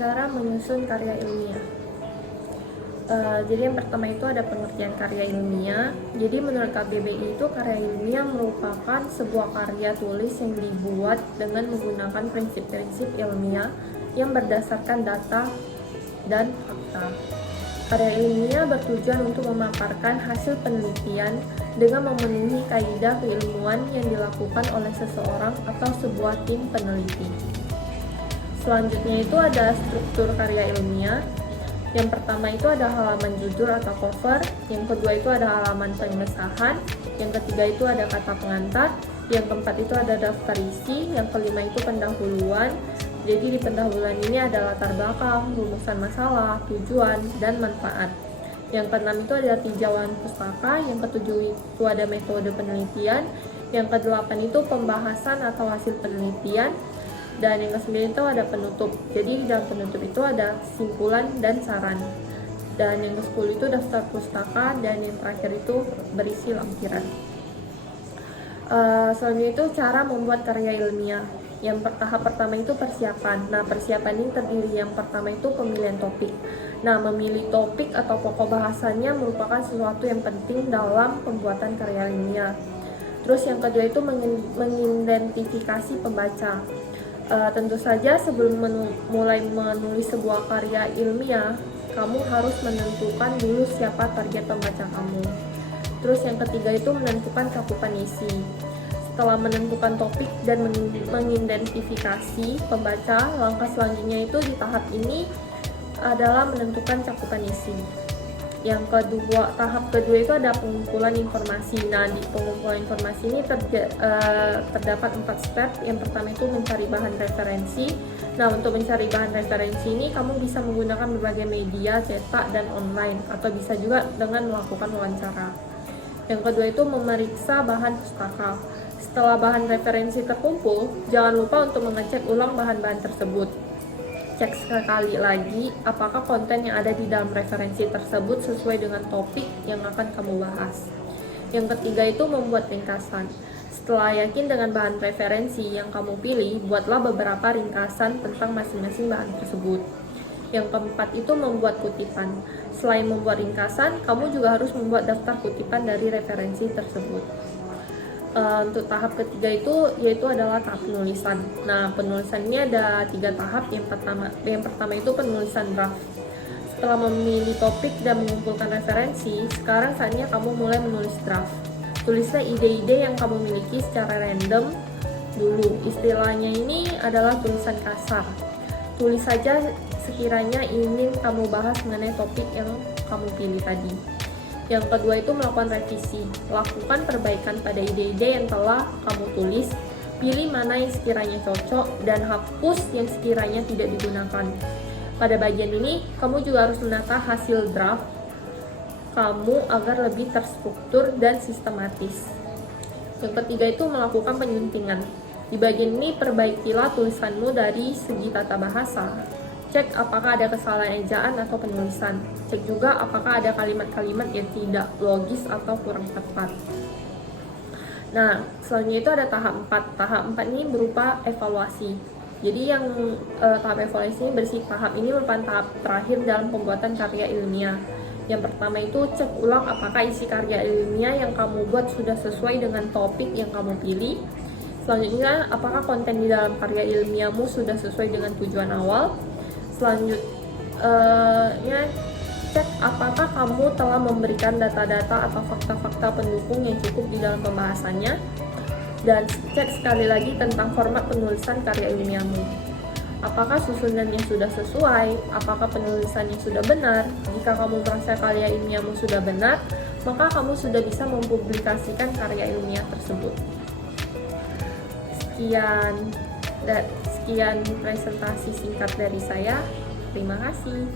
Cara menyusun karya ilmiah. Jadi yang pertama itu ada pengertian karya ilmiah. Jadi menurut KBBI itu karya ilmiah merupakan sebuah karya tulis yang dibuat dengan menggunakan prinsip-prinsip ilmiah yang berdasarkan data dan fakta. Karya ilmiah bertujuan untuk memaparkan hasil penelitian dengan memenuhi kaidah keilmuan yang dilakukan oleh seseorang atau sebuah tim peneliti. Selanjutnya itu ada struktur karya ilmiah. Yang pertama itu ada halaman judul atau cover, yang kedua itu ada halaman pengesahan, yang ketiga itu ada kata pengantar, yang keempat itu ada daftar isi, yang kelima itu pendahuluan. Jadi di pendahuluan ini ada latar belakang, rumusan masalah, tujuan, dan manfaat. Yang keenam itu ada tinjauan pustaka, yang ketujuh itu ada metode penelitian, yang kedelapan itu pembahasan atau hasil penelitian, dan yang ke-9 itu ada penutup. Jadi di dalam penutup itu ada kesimpulan dan saran. Dan yang ke-10 itu daftar pustaka, dan yang terakhir itu berisi lampiran. Selanjutnya itu cara membuat karya ilmiah. Yang tahap pertama itu persiapan. Nah, persiapan ini terdiri yang pertama itu pemilihan topik. Nah, memilih topik atau pokok bahasannya merupakan sesuatu yang penting dalam pembuatan karya ilmiah. Terus yang kedua itu mengidentifikasi pembaca. Tentu saja sebelum mulai menulis sebuah karya ilmiah, kamu harus menentukan dulu siapa target pembaca kamu. Terus yang ketiga itu menentukan cakupan isi. Setelah menentukan topik dan mengidentifikasi pembaca, langkah selanjutnya itu di tahap ini adalah menentukan cakupan isi. Yang kedua, tahap kedua itu ada pengumpulan informasi. Nah, di pengumpulan informasi ini terdapat 4 step. Yang pertama itu mencari bahan referensi. Nah, untuk mencari bahan referensi ini kamu bisa menggunakan berbagai media cetak dan online, atau bisa juga dengan melakukan wawancara. Yang kedua itu memeriksa bahan pustaka. Setelah bahan referensi terkumpul, jangan lupa untuk mengecek ulang bahan-bahan tersebut. Cek sekali lagi apakah konten yang ada di dalam referensi tersebut sesuai dengan topik yang akan kamu bahas. Yang ketiga itu membuat ringkasan. Setelah yakin dengan bahan referensi yang kamu pilih, buatlah beberapa ringkasan tentang masing-masing bahan tersebut. Yang keempat itu membuat kutipan. Selain membuat ringkasan, kamu juga harus membuat daftar kutipan dari referensi tersebut. Untuk tahap ketiga itu yaitu adalah tahap penulisan. Nah, penulisan ini ada 3 tahap. Yang pertama itu penulisan draft. Setelah memilih topik dan mengumpulkan referensi, sekarang saatnya kamu mulai menulis draft. Tulislah ide-ide yang kamu miliki secara random dulu. Istilahnya ini adalah tulisan kasar. Tulis saja sekiranya ingin kamu bahas mengenai topik yang kamu pilih tadi. Yang kedua itu melakukan revisi. Lakukan perbaikan pada ide-ide yang telah kamu tulis. Pilih mana yang sekiranya cocok dan hapus yang sekiranya tidak digunakan. Pada bagian ini, kamu juga harus menata hasil draft kamu agar lebih terstruktur dan sistematis. Yang ketiga itu melakukan penyuntingan. Di bagian ini, perbaikilah tulisanmu dari segi tata bahasa. Cek apakah ada kesalahan ejaan atau penulisan. Cek juga apakah ada kalimat-kalimat yang tidak logis atau kurang tepat. Nah, selanjutnya itu ada tahap 4. Tahap 4 ini berupa evaluasi. Jadi yang tahap evaluasi ini tahap ini merupakan tahap terakhir dalam pembuatan karya ilmiah. Yang pertama itu cek ulang apakah isi karya ilmiah yang kamu buat sudah sesuai dengan topik yang kamu pilih. Selanjutnya, apakah konten di dalam karya ilmiahmu sudah sesuai dengan tujuan awal. Selanjutnya, cek apakah kamu telah memberikan data-data atau fakta-fakta pendukung yang cukup di dalam pembahasannya. Dan cek sekali lagi tentang format penulisan karya ilmiahmu. Apakah susunannya sudah sesuai? Apakah penulisannya sudah benar? Jika kamu merasa karya ilmiahmu sudah benar, maka kamu sudah bisa mempublikasikan karya ilmiah tersebut. Sekian presentasi singkat dari saya. Terima kasih.